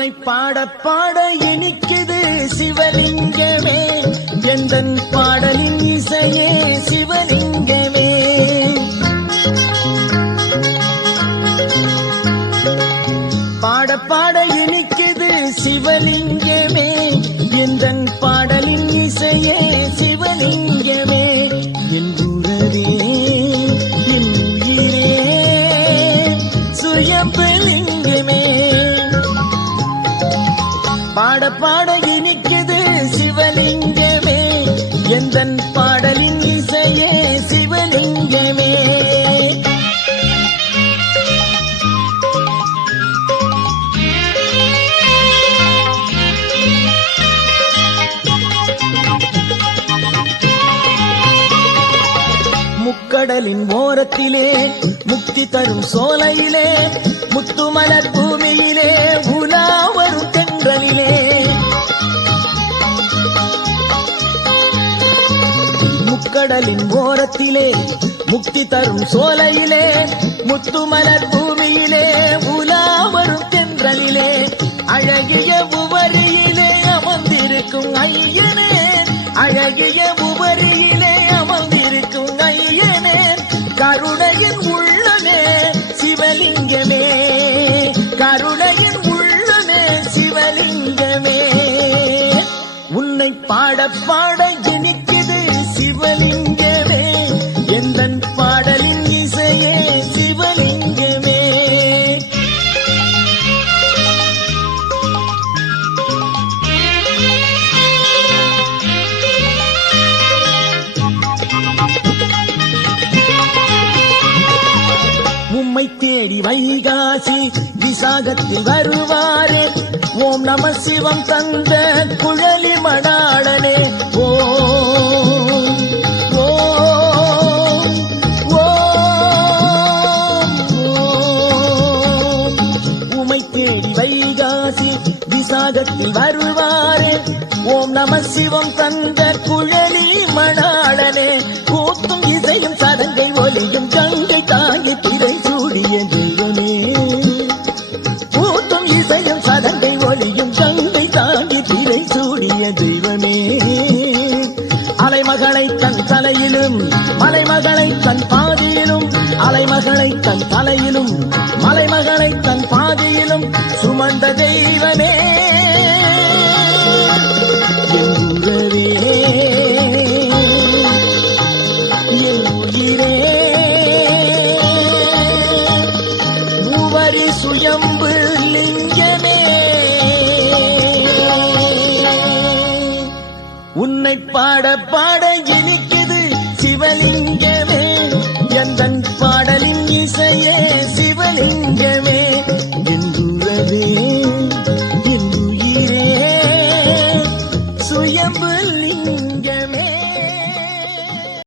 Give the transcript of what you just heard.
உன்னை பாட பாட இனிக்குது சிவலிங்கமே, எந்தன் பாடலின் இசையே சிவலிங்கமே. பாட பாட இனிக்குது சிவலிங்கமே, எந்தன் பாடலின் இசையே சிவலிங்கமே. என் உறவே என் உயிரே சுயம்பலிங்கமே. பாட பாட இனிக்குது சிவலிங்கமே, எந்தன் பாடலின் இசையே சிவலிங்கமே. முக்கடலின் ஓரத்திலே முக்தி தரும் சோலையிலே, முத்துமலர் பூமியிலே உலா வரும் தென்றலிலே. முக்கடலின் ஓரத்திலே முக்தி தரும் சோலையிலே, முத்துமலர் பூமியிலே உலா வரும் தென்றலிலே. அழகிய உவரியிலே அமர்ந்திருக்கும் ஐயனே, அழகிய உவரியிலே அமர்ந்திருக்கும் ஐயனே. கருணையின் உள்ளமே சிவலிங்கமே, கருணையின் உள்ளமே சிவலிங்கமே. உன்னை பாட பாட இனிக்குது சிவலிங்கமே, எந்தன் பாடலின் இசையே சிவலிங்கமே. உம்மை தேடி வைகாசி விசாகத்தில் வருவாரே, ஓம் நம சிவம் தந்த குழலி மணாளனே. ஓம் ஓம் ஓம் ஓம். உம்மை தேடி வைகாசி விசாகத்தில் வருவாரே, ஓம் நம சிவம் தந்த குழலி மணாளனே. கூத்தும் இசையும் சதங்கை ஒலியும் கங்கை தாங்கி திரை சூடிய தெய்வமே. கூத்தும் இசையும் சதங்கை ஒலியும் கங்கை தாங்கி திரை சூடிய தெய்வமே. அலைமகளை தன் தலையிலும் மலைமகளை தன் பாதியிலும், அலைமகளை தன் தலையிலும் மலைமகளை தன் பாதியிலும் சுமந்த தெய்வமே. என் உறவே என் உயிரே மூவரி சுயம்பு லிங்கமே. உன்னை பாட பாட